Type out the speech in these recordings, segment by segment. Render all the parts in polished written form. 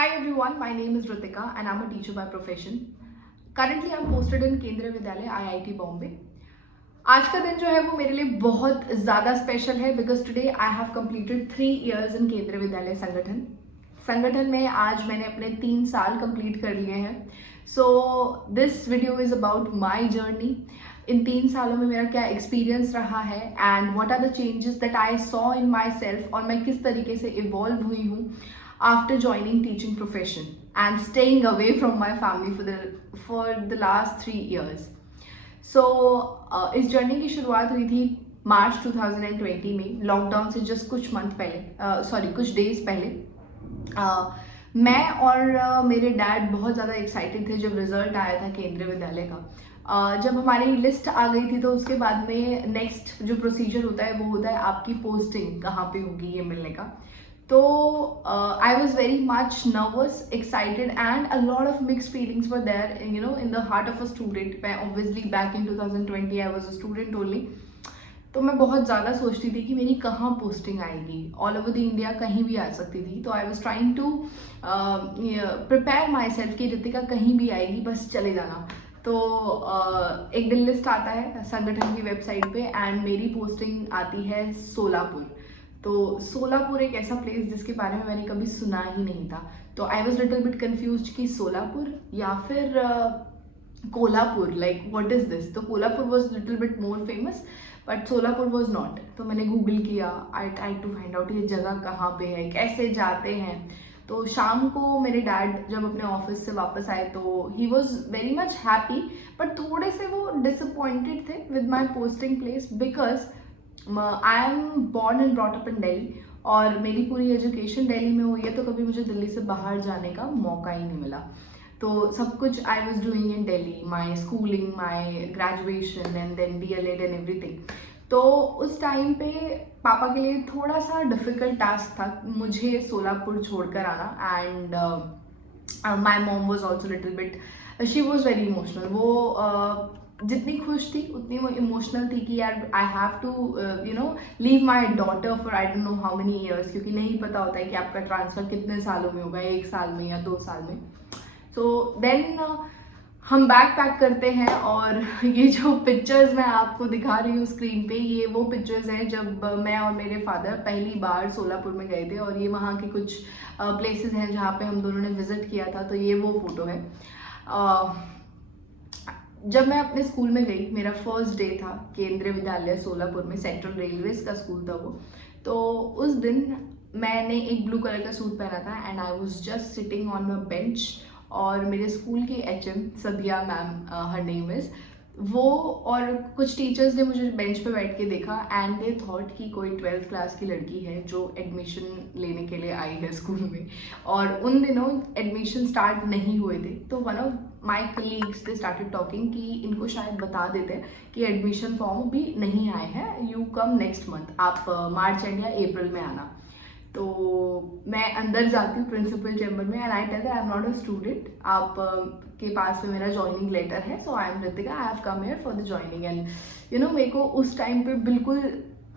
Hi everyone, my name is Ritika and I'm a teacher by profession. Currently I'm posted in केंद्रीय विद्यालय IIT Bombay. आज का दिन जो है वो मेरे लिए बहुत ज़्यादा स्पेशल है because today I have completed 3 years इन केंद्रीय विद्यालय संगठन में आज मैंने अपने 3 साल कंप्लीट कर लिए हैं. So this video is about my journey. इन 3 सालों में मेरा क्या एक्सपीरियंस रहा है and what are the changes that I saw in my self और मैं किस तरीके से इवॉल्व हुई हूँ after joining teaching profession and staying away from my family for the last 3 years. So इस जर्नी की शुरुआत हुई थी मार्च 2020 में, लॉकडाउन से जस्ट कुछ डेज पहले. मैं और मेरे डैड बहुत ज़्यादा एक्साइटेड थे जब रिजल्ट आया था केंद्रीय विद्यालय का. जब हमारी लिस्ट आ गई थी तो उसके बाद में नेक्स्ट जो प्रोसीजर होता है वो होता है आपकी पोस्टिंग कहाँ पे होगी ये मिलने का. तो I was very much nervous, excited and a lot of mixed feelings were there, in the heart of a student. मैं obviously back in 2020 I was a student only. तो मैं बहुत ज़्यादा सोचती थी कि मेरी कहाँ पोस्टिंग आएगी. ऑल ओवर द इंडिया कहीं भी आ सकती थी. तो I was trying to prepare myself कि रितिका कहीं भी आएगी, बस चले जाना. तो एक दिन लिस्ट आता है संगठन की वेबसाइट पे एंड मेरी पोस्टिंग आती है सोलापुर. तो सोलापुर एक ऐसा प्लेस जिसके बारे में मैंने कभी सुना ही नहीं था. तो I was little bit confuse कि सोलापुर या फिर Kolhapur, like what is this. तो Kolhapur was little bit more famous but Solapur was not. तो मैंने गूगल किया, I try to find out ये जगह कहाँ पे है, कैसे जाते हैं. तो शाम को मेरे डैड जब अपने ऑफिस से वापस आए तो he was very much happy but थोड़े से वो डिसअपॉइंटेड थे with my posting place because I am born and brought up in Delhi और मेरी पूरी एजुकेशन दिल्ली में हुई है. तो कभी मुझे दिल्ली से बाहर जाने का मौका ही नहीं मिला. तो सब कुछ I was doing in Delhi, my schooling, my graduation and then DLED and everything. तो उस टाइम पे पापा के लिए थोड़ा सा डिफिकल्ट टास्क था मुझे सोलापुर छोड़कर आना. And my mom was also little bit, she was very emotional. वो जितनी खुश थी उतनी वो इमोशनल थी कि यार I have to leave my daughter for I don't know how many years, क्योंकि नहीं पता होता है कि आपका ट्रांसफ़र कितने सालों में होगा, 1 साल में या 2 साल में. सो देन हम बैग पैक करते हैं और ये जो पिक्चर्स मैं आपको दिखा रही हूँ स्क्रीन पे, ये वो पिक्चर्स हैं जब मैं और मेरे फादर पहली बार सोलापुर में गए थे. और ये वहाँ के कुछ प्लेसेस हैं जहाँ पे हम दोनों ने विज़िट किया था. तो ये वो फोटो है. जब मैं अपने स्कूल में गई, मेरा फर्स्ट डे था केंद्रीय विद्यालय सोलापुर में, सेंट्रल रेलवेज का स्कूल था वो. तो उस दिन मैंने एक ब्लू कलर का सूट पहना था and I was just sitting on my bench. और मेरे स्कूल की HM Sabiya ma'am, her name is, वो और कुछ टीचर्स ने मुझे बेंच पे बैठ के देखा एंड दे थॉट कि कोई 12th क्लास की लड़की है जो एडमिशन लेने के लिए आई है स्कूल में. और उन दिनों एडमिशन स्टार्ट नहीं हुए थे. तो one of my colleagues they started talking कि इनको शायद बता देते हैं कि एडमिशन फॉर्म भी नहीं आए हैं, यू कम नेक्स्ट मंथ, आप मार्च एंड या अप्रैल में आना. तो मैं अंदर जाती हूँ प्रिंसिपल चैम्बर में and I tell that I am not a student, आप के पास में मेरा ज्वाइनिंग लेटर है, so I am Ritika, I have come here for the joining. And मेरे को उस टाइम पे बिल्कुल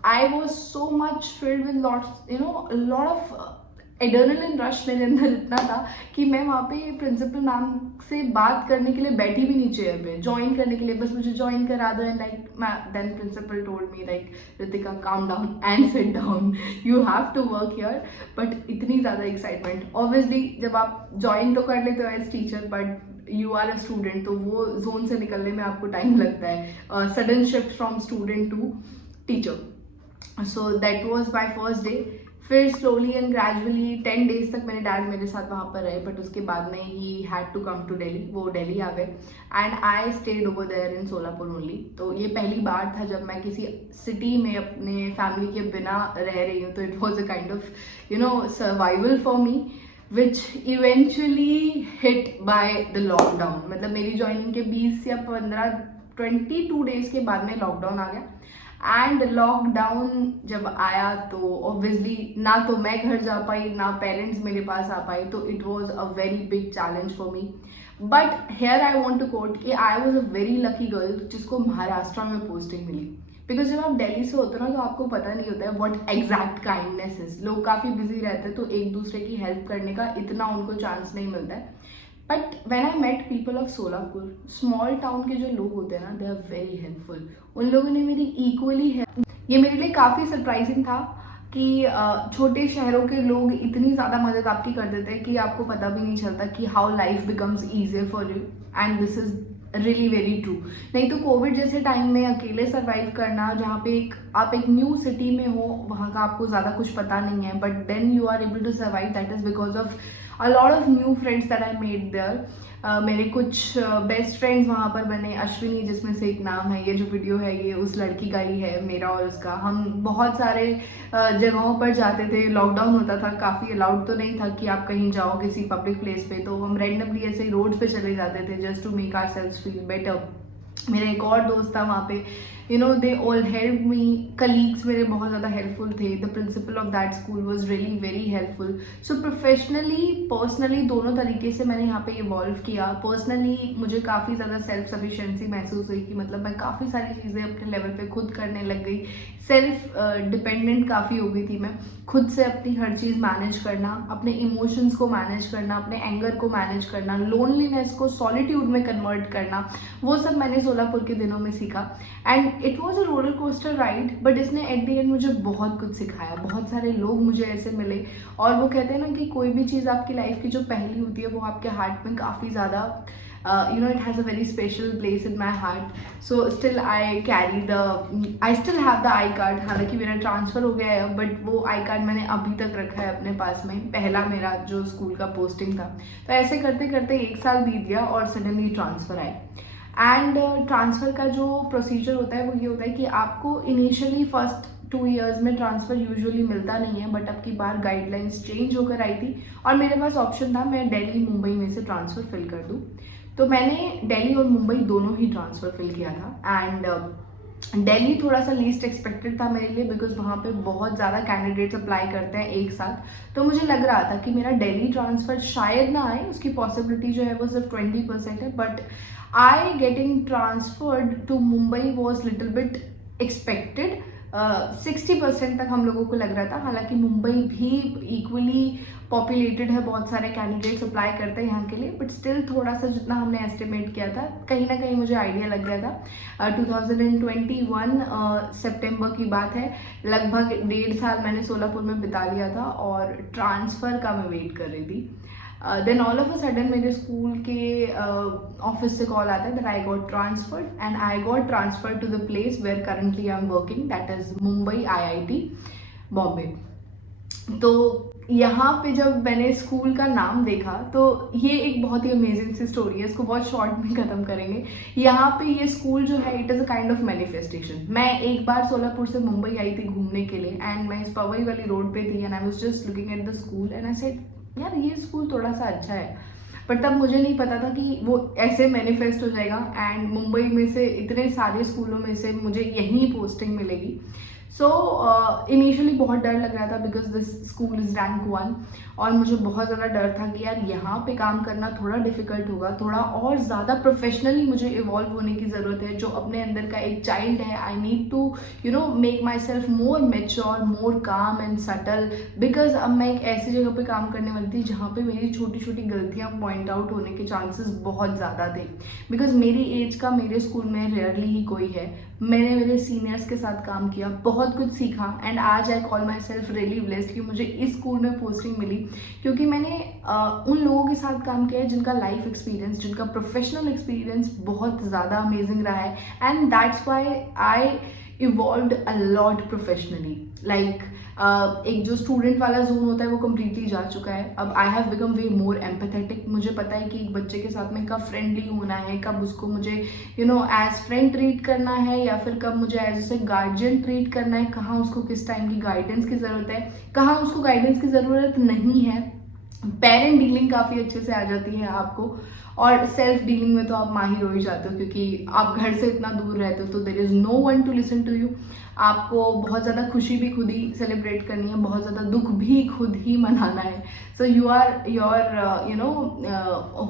I was so much filled with lot of adrenaline rush मेरे अंदर इतना था कि मैं वहाँ पे प्रिंसिपल मैम से बात करने के लिए बैठी भी नहीं चेयर पे, ज्वाइन करने के लिए, बस मुझे ज्वाइन करा दो. And like then principal told me like Ritika calm down and sit down, you have to work here. But इतनी ज़्यादा एक्साइटमेंट, ऑब्वियसली जब आप ज्वाइन तो कर लेते हो as teacher but you are a student, तो वो जोन से निकलने में आपको टाइम लगता है, sudden shift from student to teacher. So that was my first day. फिर स्लोली एंड ग्रेजुअली 10 days तक मेरे डैड मेरे साथ वहाँ पर रहे बट उसके बाद में ही had to come to Delhi. वो दिल्ली आ गए and I stayed over there in Solapur only. तो ये पहली बार था जब मैं किसी सिटी में अपने फैमिली के बिना रह रही हूँ. तो it was a kind of survival for me which eventually hit by the lockdown. मतलब मेरी ज्वाइनिंग के 20 या 22 days के बाद में लॉकडाउन आ गया. एंड लॉकडाउन जब आया तो ऑब्वियसली ना तो मैं घर जा पाई ना पेरेंट्स मेरे पास आ पाई. तो it was a very big challenge for me. But here I want to quote कि I was a very lucky girl जिसको महाराष्ट्र में पोस्टिंग मिली. बिकॉज जब आप दिल्ली से होते हो ना तो आपको पता नहीं होता है व्हाट एग्जैक्ट काइंडनेस इज। लोग काफ़ी बिजी रहते हैं तो एक दूसरे की हेल्प करने का इतना उनको चांस नहीं मिलता है। But when I met people of Solapur, small town के जो लोग होते हैं ना, दे आर वेरी हेल्पफुल। उन लोगों ने मेरी इक्वली हेल्प, ये मेरे लिए काफ़ी सरप्राइजिंग था कि छोटे शहरों के लोग इतनी ज़्यादा मदद आपकी कर देते हैं कि आपको पता भी नहीं चलता कि how life becomes easier for you, and this is really very true. नहीं तो कोविड जैसे टाइम में अकेले सर्वाइव करना, जहाँ पे आप एक न्यू सिटी में हो, वहाँ का आपको ज़्यादा कुछ पता नहीं है, but then you are able to survive, that is because of a lot of new friends that I made there. मेरे कुछ बेस्ट फ्रेंड्स वहाँ पर बने, अश्विनी जिसमें से एक नाम है, ये जो वीडियो है ये उस लड़की का ही है, मेरा और उसका। हम बहुत सारे जगहों पर जाते थे, लॉकडाउन होता था, काफ़ी अलाउड तो नहीं था कि आप कहीं जाओ किसी पब्लिक प्लेस पे, तो हम रैंडमली ऐसे ही रोड्स पे चले जाते थे just to make ourselves feel better. मेरा एक और दोस्त था वहाँ पे, you know they all help me. Colleagues मेरे बहुत ज़्यादा हेल्पफुल थे। The principal of that school was really very helpful. So professionally personally दोनों तरीके से मैंने यहाँ पे इवॉल्व किया। पर्सनली मुझे काफ़ी ज़्यादा सेल्फ सफिशिएंसी महसूस हुई कि मतलब मैं काफ़ी सारी चीज़ें अपने लेवल पे खुद करने लग गई। सेल्फ डिपेंडेंट काफ़ी हो गई थी मैं, खुद से अपनी हर चीज़ मैनेज करना, अपने इमोशंस को मैनेज करना, अपने एंगर को मैनेज करना, लोनलीनेस को सॉलिट्यूड में कन्वर्ट करना, वो सब मैंने सोलापुर के दिनों में सीखा। And it was a roller coaster ride, but इसने एट द एंड मुझे बहुत कुछ सिखाया। बहुत सारे लोग मुझे ऐसे मिले, और वो कहते हैं ना कि कोई भी चीज़ आपकी लाइफ की जो पहली होती है वो आपके हार्ट में काफ़ी ज़्यादा you know, it has a very special place in my heart. So still I carry the, I still have the I card. हालांकि मेरा ट्रांसफ़र हो गया है, बट वो आई कार्ड मैंने अभी तक रखा है अपने पास में। पहला मेरा जो स्कूल का पोस्टिंग था, तो ऐसे करते करते 1 साल बीत गया और सडनली ट्रांसफ़र आए। एंड ट्रांसफ़र का जो प्रोसीजर होता है वो ये होता है कि आपको इनिशियली फर्स्ट 2 ईयर्स में ट्रांसफ़र यूजुअली मिलता नहीं है, बट अब की बार गाइडलाइंस चेंज होकर आई थी और मेरे पास ऑप्शन था मैं दिल्ली मुंबई में से ट्रांसफ़र फिल कर दूँ। तो मैंने दिल्ली और मुंबई दोनों ही ट्रांसफ़र फिल किया था। एंड दिल्ली थोड़ा सा लीस्ट एक्सपेक्टेड था मेरे लिए, बिकॉज वहाँ पे बहुत ज़्यादा कैंडिडेट्स अप्लाई करते हैं एक साथ। तो मुझे लग रहा था कि मेरा दिल्ली ट्रांसफ़र शायद ना आए, उसकी पॉसिबिलिटी जो है वो सिर्फ 20% है। But I getting transferred to Mumbai was little bit expected. 60% तक हम लोगों को लग रहा था। हालांकि मुंबई भी इक्वली पॉपुलेटेड है, बहुत सारे कैंडिडेट्स अप्लाई करते हैं यहाँ के लिए, बट स्टिल थोड़ा सा जितना हमने एस्टिमेट किया था, कहीं ना कहीं मुझे आइडिया लग गया था। 2021 सितंबर की बात है, लगभग 1.5 साल मैंने सोलापुर में बिता लिया था और ट्रांसफ़र का मैं वेट कर रही थी। Then all of a sudden मेरे स्कूल के ऑफिस से कॉल आता है that I got transferred, and I got transferred to the place where currently I am working, that is Mumbai IIT Bombay. तो यहाँ पे जब मैंने स्कूल का नाम देखा, तो ये एक बहुत ही अमेजिंग सी स्टोरी है, इसको बहुत शॉर्ट में ख़त्म करेंगे। यहाँ पे ये स्कूल जो है it is a kind of manifestation. मैं एक बार सोलापुर से मुंबई आई थी घूमने के लिए, एंड मैं इस पवई वाली रोड पे थी, and I was just looking at the school and I said यार ये स्कूल थोड़ा सा अच्छा है। बट तब मुझे नहीं पता था कि वो ऐसे मैनिफेस्ट हो जाएगा, एंड मुंबई में से इतने सारे स्कूलों में से मुझे यहीं पोस्टिंग मिलेगी। सो इनिशियली बहुत डर लग रहा था because this school is rank 1, और मुझे बहुत ज़्यादा डर था कि यार यहाँ पे काम करना थोड़ा डिफिकल्ट होगा, थोड़ा और ज़्यादा प्रोफेशनली मुझे इवॉल्व होने की ज़रूरत है। जो अपने अंदर का एक चाइल्ड है, I need to you know make my self more mature, more calm and subtle, because अब मैं एक ऐसी जगह पे काम करने वाली थी जहाँ पे मेरी छोटी छोटी गलतियाँ पॉइंट आउट होने के चांसेस बहुत ज़्यादा थे। बिकॉज मेरी एज का मेरे स्कूल में रेयरली ही कोई है। मैंने मेरे सीनियर्स के साथ काम किया, बहुत कुछ सीखा, एंड आज I call my self really blessed कि मुझे इस स्कूल में पोस्टिंग मिली, क्योंकि मैंने उन लोगों के साथ काम किया है जिनका लाइफ एक्सपीरियंस, जिनका प्रोफेशनल एक्सपीरियंस बहुत ज़्यादा अमेजिंग रहा है, and that's why I evolved a lot professionally. Like एक जो स्टूडेंट वाला जोन होता है वो कम्प्लीटली जा चुका है। अब I have become way more empathetic. मुझे पता है कि एक बच्चे के साथ में कब फ्रेंडली होना है, कब उसको मुझे you know as friend treat करना है, या फिर कब मुझे एज ए गार्जियन ट्रीट करना है, कहाँ उसको किस टाइम की गाइडेंस की ज़रूरत है, कहाँ उसको गाइडेंस की ज़रूरत नहीं है। पेरेंट डीलिंग काफ़ी अच्छे से आ जाती है आपको, और सेल्फ डीलिंग में तो आप माहिर हो ही जाते हो, क्योंकि आप घर से इतना दूर रहते हो तो there is no one to listen to you. आपको बहुत ज़्यादा खुशी भी खुद ही सेलिब्रेट करनी है, बहुत ज़्यादा दुख भी खुद ही मनाना है. So you are your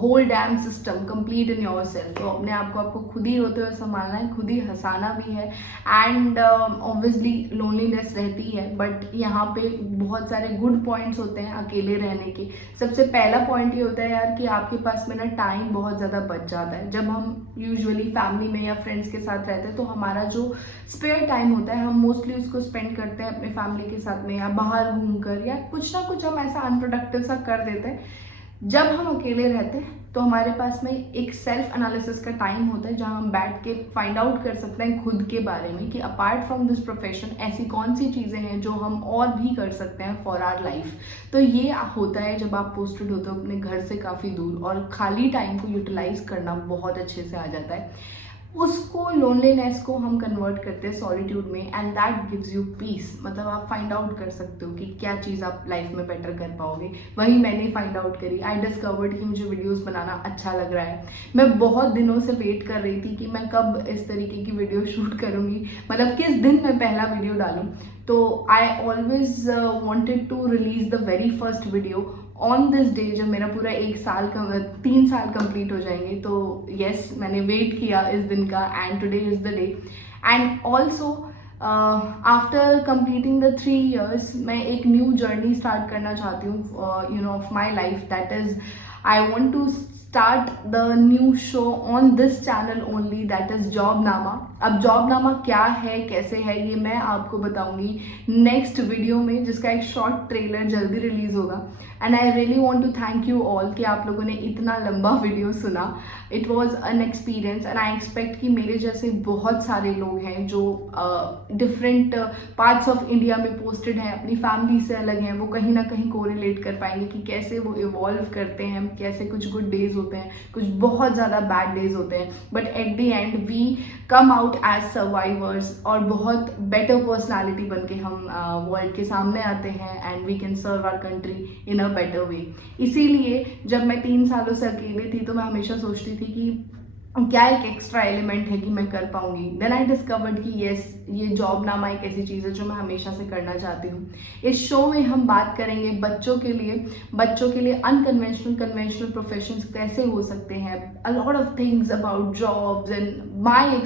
whole damn system complete in yourself. तो अपने आप को आपको खुद ही रोते हुए संभालना है, खुद ही हंसाना भी है. एंड ऑब्वियसली लोनलीनेस रहती है, बट यहाँ पे बहुत सारे गुड पॉइंट्स होते हैं अकेले रहने के. सबसे पहला पॉइंट ये होता है यार कि आपके पास में ना टाइम बहुत ज़्यादा बच जाता है. जब हम यूजुअली फैमिली में या फ्रेंड्स के साथ रहते हैं तो हमारा जो स्पेयर टाइम होता है हम मोस्टली उसको स्पेंड करते हैं अपने फैमिली के साथ में, या बाहर घूमकर, या कुछ ना कुछ हम ऐसा अनप्रोडक्टिव सा कर देते हैं. जब हम अकेले रहते हैं तो हमारे पास में एक सेल्फ एनालिसिस का टाइम होता है जहां हम बैठ के फाइंड आउट कर सकते हैं खुद के बारे में कि अपार्ट फ्रॉम दिस प्रोफेशन ऐसी कौन सी चीज़ें हैं जो हम और भी कर सकते हैं फॉर आवर लाइफ. तो ये होता है जब आप पोस्टेड होते हो अपने घर से काफ़ी दूर, और खाली टाइम को यूटिलाइज करना बहुत अच्छे से आ जाता है. उसको लोनलीनेस को हम कन्वर्ट करते हैं सॉलिट्यूड में, and that gives you peace. मतलब आप फाइंड आउट कर सकते हो कि क्या चीज़ आप लाइफ में बेटर कर पाओगे. वही मैंने फाइंड आउट करी. आई डिस्कवर्ड कि मुझे वीडियोस बनाना अच्छा लग रहा है. मैं बहुत दिनों से वेट कर रही थी कि मैं कब इस तरीके की वीडियो शूट करूँगी, मतलब किस दिन मैं पहला वीडियो डालूँ. तो I always wanted to release the very first video on this day जब मेरा पूरा 3 साल कंप्लीट हो जाएंगे. तो येस, मैंने वेट किया इस दिन का, and today is the day. And also after completing the 3 years मैं एक न्यू जर्नी स्टार्ट करना चाहती हूँ off my life. That is I want to start the new show on this channel only, that is जॉबनामा. अब जॉबनामा क्या है, कैसे है, ये मैं आपको बताऊंगी नेक्स्ट वीडियो में, जिसका एक शॉर्ट ट्रेलर जल्दी रिलीज होगा. And I really want to thank you all कि आप लोगों ने इतना लंबा वीडियो सुना. It was an experience, and I expect कि मेरे जैसे बहुत सारे लोग हैं जो डिफरेंट पार्ट्स ऑफ इंडिया में पोस्टेड हैं, अपनी फैमिली से अलग हैं, वो कहीं ना कहीं कोरिलेट कर पाएंगे कि कैसे वो इवॉल्व करते हैं, कैसे कुछ गुड डेज होते हैं, कुछ बहुत ज़्यादा बैड डेज होते हैं, but at the end we come out as survivors, और बहुत बेटर पर्सनालिटी बन के हम वर्ल्ड के सामने आते हैं, and we can serve our country in a better way. इसीलिए जब मैं 3 सालों से अकेले थी तो मैं हमेशा सोचती थी कि क्या एक एक्स्ट्रा एलिमेंट है कि मैं कर पाऊंगी. देन आई डिस्कवर्ड कि येस, ये जॉबनामा एक ऐसी चीज़ है जो मैं हमेशा से करना चाहती हूँ. इस शो में हम बात करेंगे बच्चों के लिए अनकन्वेंशनल कन्वेंशनल प्रोफेशंस कैसे हो सकते हैं, अ lot of things about jobs and my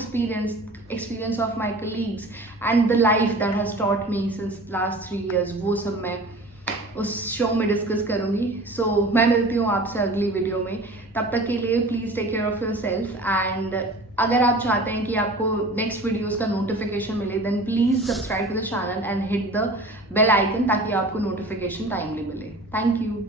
experience of my colleagues and the life that has taught me since last 3 years. वो सब मैं उस शो में डिस्कस करूँगी. सो मैं मिलती हूँ आपसे अगली वीडियो में. तब तक के लिए please take care of yourself. And अगर आप चाहते हैं कि आपको नेक्स्ट वीडियोस का नोटिफिकेशन मिले, then please subscribe to the channel and hit the bell icon ताकि आपको नोटिफिकेशन टाइमली मिले. Thank you.